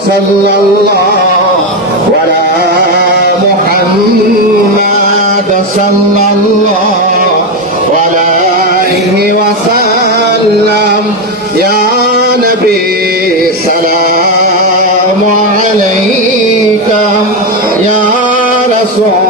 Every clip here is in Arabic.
صلى الله ولا محمد صلى الله عليه وسلم يا نبي سلام عليك يا رسول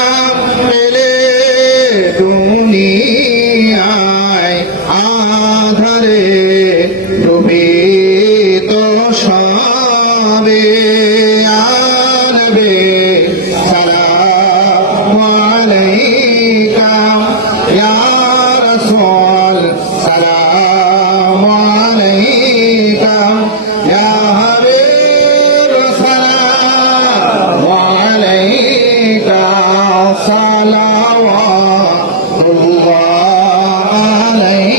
न